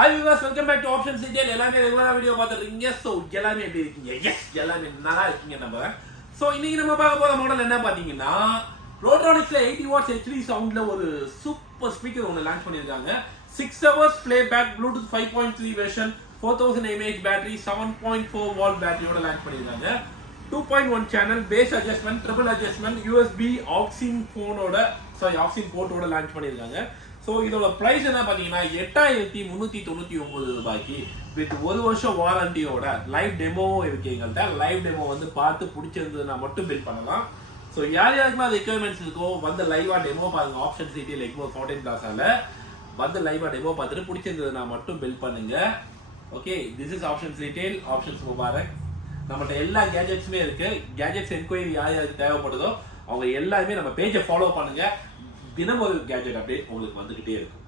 Hi viewers, welcome back to Options Detail. எல்லாமே ரெகுலரா video பார்த்துருக்கீங்க. ஸோ எல்லாமே எப்படி இருக்கீங்க? எஸ், எல்லாமே நல்லா இருக்கீங்க நம்புறேன். ஸோ இன்னைக்கு நம்ம பார்க்க போகிற மாடல் என்ன பார்த்தீங்கன்னா, ரோட்ரானிக்ஸ்ல 80 வாட்ஸ் HD சவுண்ட்ல ஒரு சூப்பர் ஸ்பீக்கர் ஒன்று லான்ச் பண்ணியிருக்காங்க. 6 hours playback, Bluetooth 5.3 version, 4000 mAh battery, 7.4 watt பேட்டரியோட லான்ச் பண்ணியிருக்காங்க. 2.1 channel, bass adjustment, treble adjustment, USB aux in போர்ட்டோட லான்ச் பண்ணியிருக்காங்க. ஸோ இதோட ப்ரைஸ் என்ன பார்த்தீங்கன்னா 8399 ரூபாய்க்கு வித் 1 வருஷம் வாரண்டியோட லைவ் டெமோவும் இருக்கு. எங்கள்கிட்ட லைவ் டெமோ வந்து பார்த்து பிடிச்சிருந்ததுன்னா மட்டும் பில் பண்ணலாம். ஸோ யார் யாருக்குமே அது ரெக்யர்மெண்ட்ஸ் இருக்கோ வந்து லைவா டெமோ பாருங்க. ஆப்ஷன் சிட்டி எக்மோர் ஃபவுண்டைன் பிளாஸால வந்து லைவா டெமோ பார்த்துட்டு பிடிச்சிருந்ததுன்னா மட்டும் பில் பண்ணுங்க. Okay, this is options retail, options Mubarak. நம்மகிட்ட எல்லா கேஜெட்ஸுமே இருக்கு. கேஜெட்ஸ் என்கொயரி யார் யாருக்கு தேவைப்படுதோ அவங்க எல்லாருமே நம்ம பேஜை ஃபாலோ பண்ணுங்க. தினம் ஒரு கேஜெட் அப்டேட் உங்களுக்கு வந்துகிட்டே இருக்கும்.